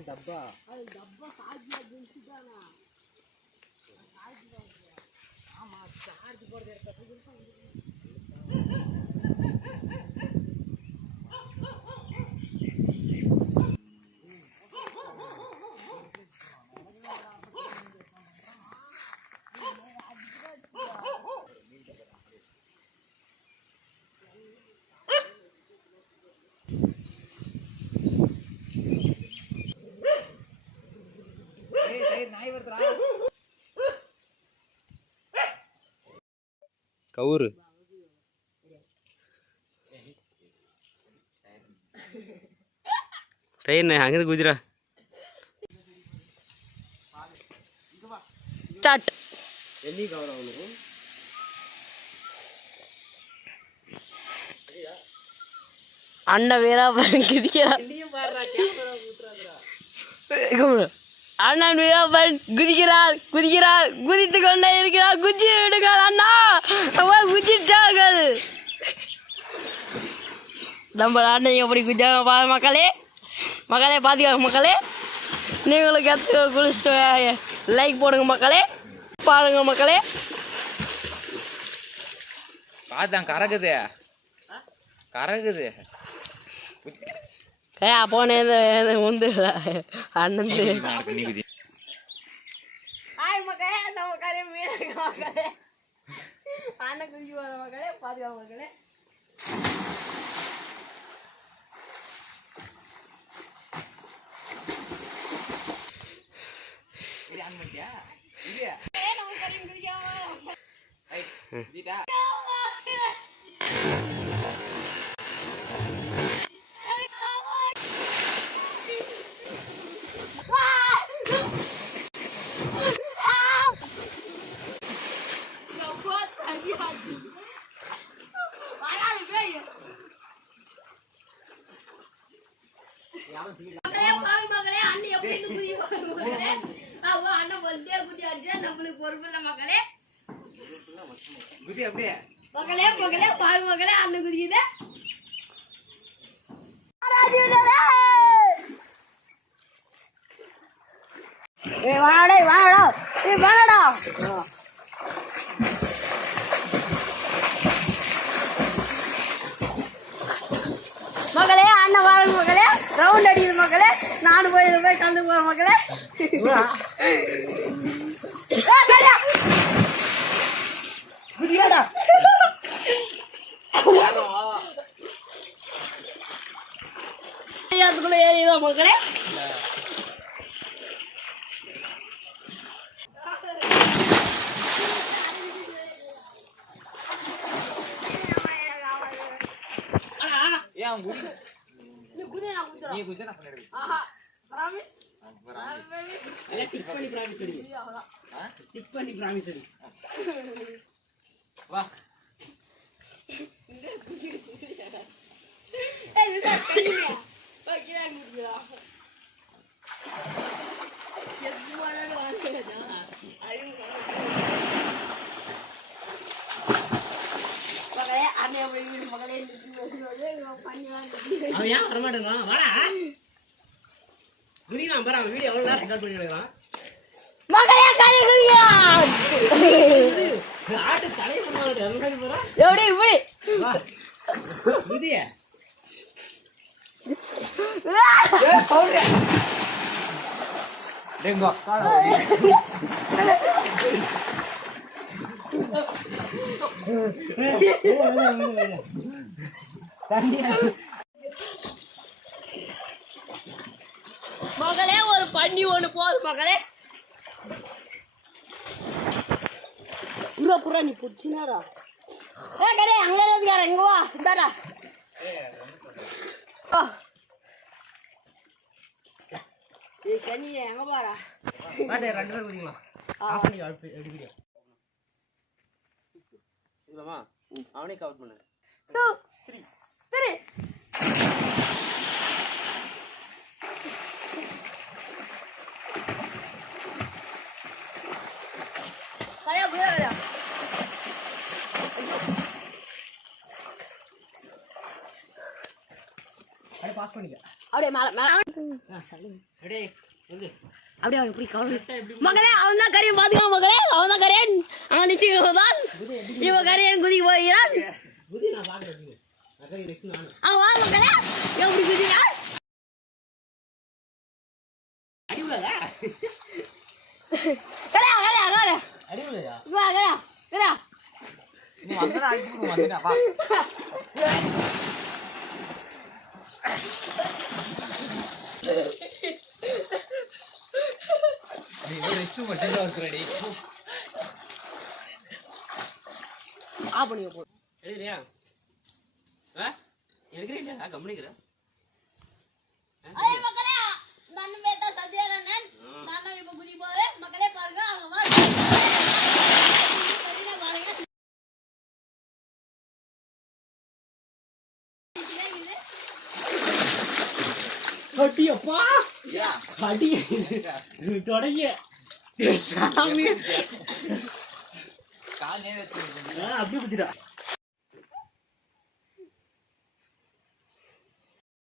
டப்பா சார்ஜ் ஜென்சிதானா ஆமா சார்ஜ் போடுறது எடுத்து கவுரு டயர் அங்கிருந்து குதிரா ஸ்டார்ட் எண்ணி கவர் ஆகணும் அண்ணன் வீரா குதிக்கிறான் அண்ணன் வீராப்பன் குதிக்கிறார் குதிக்கிறார் குதித்து கொண்டே இருக்கிறார் குச்சி விடுங்கள் அண்ணா குச்சிட்டார்கள் நம்ம அண்ணன் எப்படி குதிச்சாங்க மக்களே மக்களே பார்த்துக்காங்க மக்களே நீங்களும் கற்று குளிச்சுட்டு லைக் போடுங்க மக்களே பாருங்க மக்களே பார்த்தான் கறக்குது கறக்குது போனே உண்டு அண்ணன் அண்ணன் குதிச்சு போற மக்களே பாதுகாப்பு மக்களே நம்மளுக்கு பொறுப்பு இல்ல மக்களே மக்களே மக்களே பாருங்க மக்களே அந்த குதிக்குது வாடா வாடா வாடா மகளே அண்ணன் வாங்க மகளே ரவுண்ட் அடிக்குது மக்களே நானும் போய் கலந்து போறேன் மக்களே அதுக்குள்ள ஏறிதான் மக்களே மகளே ஒரு பண்ணி ஒண்ணு போகுது மகளே புறா புறா நீ புடிச்சினாரா கடை அங்க இருக்காரு இங்க வா இந்தாடா சனி எங்க பாரா ரெண்டு பேர் குடிக்கலாம் ஆஃப் பண்ணி எடுப்பிடியா இல்லமா அவனே கவர் பண்ணு 2 3 Kaya buya ya. அப்படியே பாஸ் பண்ணிக்க. அப்படியே மேல மேல அப்படியே வந்து அப்படியே அவன் இப்படி கவலை மகளே அவன் தான் கரியன் பாத்துக்கோ மகளே அவன் தான் கரியன் அவன் நிச்சயம் தான் இவன் கரியன் குதி போகிறான் குதி நான் பாக்குறேன். நகரி நெக்ஸ்ட் நான் அவன் வா மகளே எப்படி குதிங்க அடி விடாதா? கரா கரா கரா அடி விடாதா? வா கரா கரா நீ வந்தா அடிச்சு வந்துடா வா. நீ ரெஸ்ட் மட்டும் வரதுறடி. ஆ பண்ணியோ போ எடுக்கறியா? எடுக்கறியா? கம்முனிக்கற. அடே மகளே நான் மேதா சத்யரனன் நான் இப்ப குதி போறே மகளே பாருங்க அங்க வா சரியா பாருங்க அடியப்பா அடி தொடங்க சாமி காலே வெச்சு அப்படி குதிடா.